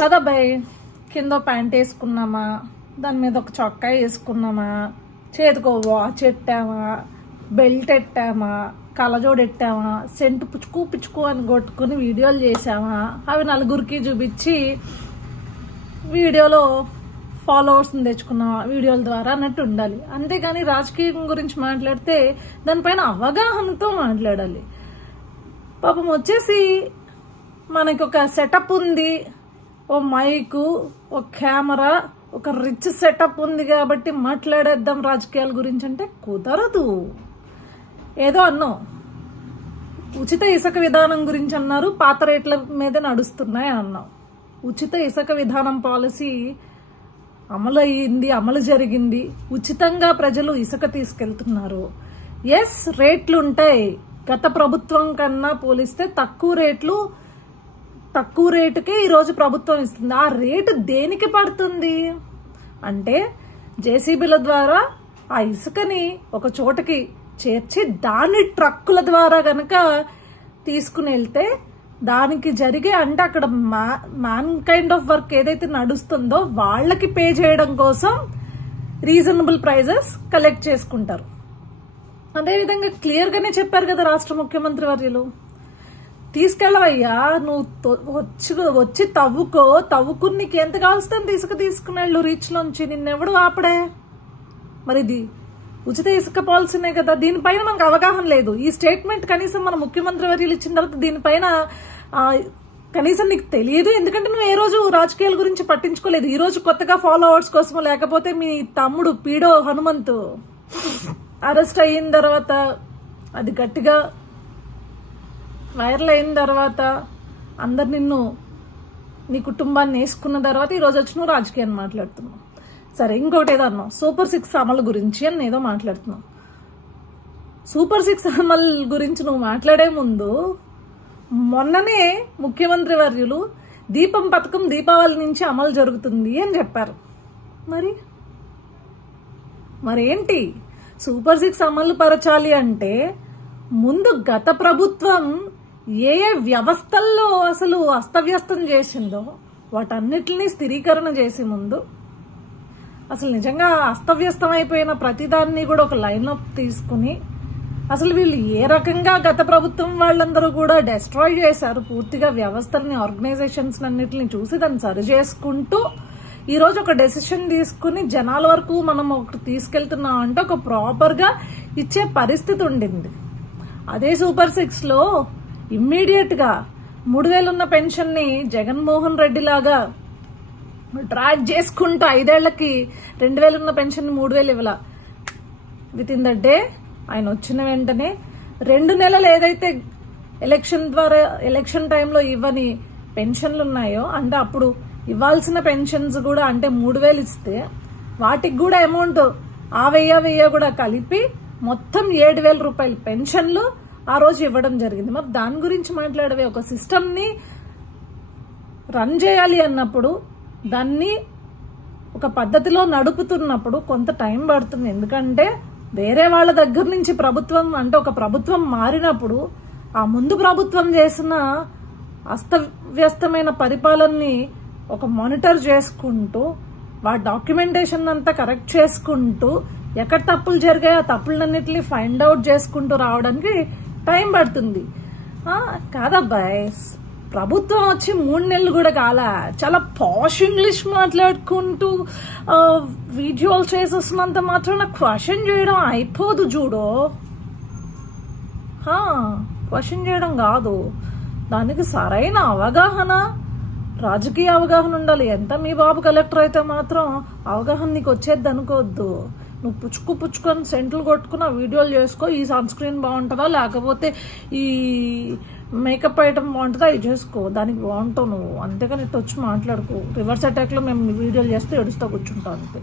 కదా భయ్, కింద ప్యాంట్ వేసుకున్నామా, దాని మీద ఒక చొక్కా వేసుకున్నామా, చేతికో వాచ్ ఎట్టామా, బెల్ట్ ఎట్టామా, కళ్ళజోడు ఎట్టామా, సెంటు పుచ్చుకు పుచ్చుకు అని కొట్టుకుని వీడియోలు చేసామా, అవి నలుగురికి చూపించి వీడియోలో ఫాలోవర్స్ని తెచ్చుకున్నామా వీడియోల ద్వారా అన్నట్టు ఉండాలి. అంతేగాని రాజకీయం గురించి మాట్లాడితే దానిపైన అవగాహనతో మాట్లాడాలి. పాపం వచ్చేసి మనకి ఒక సెటప్ ఉంది, ఓ మైకు, ఒక కెమెరా, ఒక రిచ్ సెటప్ ఉంది కాబట్టి మాట్లాడేద్దాం రాజకీయాల గురించి అంటే కుదరదు. ఏదో అన్నాం, ఉచిత ఇసుక విధానం గురించి అన్నారు, పాత రేట్ల మీదే నడుస్తున్నాయి అన్నాం. ఉచిత ఇసుక విధానం పాలసీ అమలు అయ్యింది, అమలు జరిగింది, ఉచితంగా ప్రజలు ఇసుక తీసుకెళ్తున్నారు. ఎస్, రేట్లు ఉంటాయి, గత ప్రభుత్వం కన్నా పోలిస్తే తక్కువ రేటుకే ఈరోజు ప్రభుత్వం ఇస్తుంది. ఆ రేటు దేనికి పడుతుంది అంటే జేసీబీల ద్వారా ఆ ఇసుకని ఒక చోటకి చేర్చి దాన్ని ట్రక్కుల ద్వారా గనక తీసుకుని వెళ్తే దానికి జరిగే అంటే అక్కడ మ్యాన్ కైండ్ ఆఫ్ వర్క్ ఏదైతే నడుస్తుందో వాళ్ళకి పే చేయడం కోసం రీజనబుల్ ప్రైజెస్ కలెక్ట్ చేసుకుంటారు. అదేవిధంగా క్లియర్ గానే చెప్పారు కదా రాష్ట్ర ముఖ్యమంత్రి వర్యులు, తీసుకెళ్ళవయ్యా, నువ్వు వచ్చి తవ్వుకుని నీకు ఎంత కావస్తుంది ఇసుక తీసుకునేళ్ళు రీచ్ లోంచి, నిన్నెవడు ఆపడే. మరి ఇది ఉచిత ఇసుక పాలసీనే కదా, దీనిపైన మనకు అవగాహన లేదు. ఈ స్టేట్మెంట్ కనీసం మన ముఖ్యమంత్రి వర్యులు ఇచ్చిన తర్వాత దీనిపైన కనీసం నీకు తెలియదు, ఎందుకంటే నువ్వు ఏ రోజు రాజకీయాల గురించి పట్టించుకోలేదు. ఈ రోజు కొత్తగా ఫాలోవర్స్ కోసమో లేకపోతే మీ తమ్ముడు పీడో హనుమంతు అరెస్ట్ అయిన తర్వాత అది గట్టిగా వైరల్ అయిన తర్వాత అందరు నిన్ను నీ కుటుంబాన్ని వేసుకున్న తర్వాత ఈరోజు వచ్చి నువ్వు రాజకీయాన్ని మాట్లాడుతున్నావు. సరే, ఇంకొకటి ఏదో అన్నావు, సూపర్ 6 అమలు గురించి అని ఏదో మాట్లాడుతున్నావు. సూపర్ 6 అమలు గురించి నువ్వు మాట్లాడే ముందు మొన్ననే ముఖ్యమంత్రి వర్యులు దీపం పథకం దీపావళి నుంచి అమలు జరుగుతుంది అని చెప్పారు. మరేంటి సూపర్ 6 అమలు పరచాలి అంటే ముందు గత ప్రభుత్వం ఏ వ్యవస్థల్లో అసలు అస్తవ్యస్తం చేసిందో వాటన్నిటిని స్థిరీకరణ చేసే ముందు అసలు నిజంగా అస్తవ్యస్తం అయిపోయిన ప్రతిదాన్ని కూడా ఒక లైన్అప్ తీసుకుని అసలు వీళ్ళు ఏ రకంగా గత ప్రభుత్వం వాళ్ళందరూ కూడా డెస్ట్రాయ్ చేశారు పూర్తిగా వ్యవస్థల్ని, ఆర్గనైజేషన్స్ అన్నిటిని చూసి దాన్ని సరి చేసుకుంటూ ఈరోజు ఒక డెసిషన్ తీసుకుని జనాల వరకు మనం ఒకటి తీసుకెళ్తున్నాం అంటే ఒక ప్రాపర్ గా ఇచ్చే పరిస్థితి ఉండింది. అదే సూపర్ 6 లో ఇమ్మీడియట్ గా 3000 ఉన్న పెన్షన్ ని జగన్మోహన్ రెడ్డి లాగా డ్రాగ్ చేసుకుంటూ 5 ఏళ్లకి 2000 ఉన్న పెన్షన్ ని 3000 ఇవ్వాల. విత్ ఇన్ ద డే ఆయన వచ్చిన వెంటనే 2 నెలలు ఏదైతే ఎలక్షన్ టైంలో ఇవ్వని పెన్షన్లు ఉన్నాయో అంటే అప్పుడు ఇవ్వాల్సిన పెన్షన్స్ కూడా అంటే 3000 ఇస్తే వాటికి కూడా అమౌంట్ ఆ 1000 కూడా కలిపి మొత్తం 7000 రూపాయల పెన్షన్లు ఆ రోజు ఇవ్వడం జరిగింది. మరి దాని గురించి మాట్లాడవే, ఒక సిస్టమ్ ని రన్ చేయాలి అన్నప్పుడు దాన్ని ఒక పద్ధతిలో నడుపుతున్నప్పుడు కొంత టైం పడుతుంది. ఎందుకంటే వేరే వాళ్ళ దగ్గర నుంచి ప్రభుత్వం అంటే ఒక ప్రభుత్వం మారినప్పుడు ఆ ముందు ప్రభుత్వం చేసిన అస్తవ్యస్తమైన పరిపాలనని ఒక మానిటర్ చేసుకుంటూ వాటి డాక్యుమెంటేషన్ అంతా కరెక్ట్ చేసుకుంటూ ఎక్కడ తప్పులు జరిగాయో ఆ తప్పులన్నింటినీ ఫైండ్ అవుట్ చేసుకుంటూ రావడానికి టైం పడుతుంది. కాదబ్బాయ్, ప్రభుత్వం వచ్చి 3 నెలలు కూడా కాల, చాలా పాష్ ఇంగ్లీష్ మాట్లాడుకుంటూ వీడియోలు చేసేస్తున్నంత మాత్రం క్వశ్చన్ చేయడం అయిపోదు. చూడు, క్వశ్చన్ చేయడం కాదు, దానికి సరైన అవగాహన, రాజకీయ అవగాహన ఉండాలి. ఎంత మీ బాబు కలెక్టర్ అయితే మాత్రం అవగాహన నీకు వచ్చేది అనుకోవద్దు. నువ్వు పుచ్చుకొని సెంట్లు కొట్టుకున్న వీడియోలు చేసుకో, ఈ సన్ స్క్రీన్ బాగుంటుందా లేకపోతే ఈ మేకప్ ఐటమ్ బాగుంటుందా ఇది చేసుకో, దానికి బాగుంటావు నువ్వు. అంతేగాని ఇట్లా వచ్చి మాట్లాడుకో. రివర్స్ అటాక్ లో మేము వీడియోలు చేస్తే ఏడుస్తూ కూర్చుంటాం అంతే.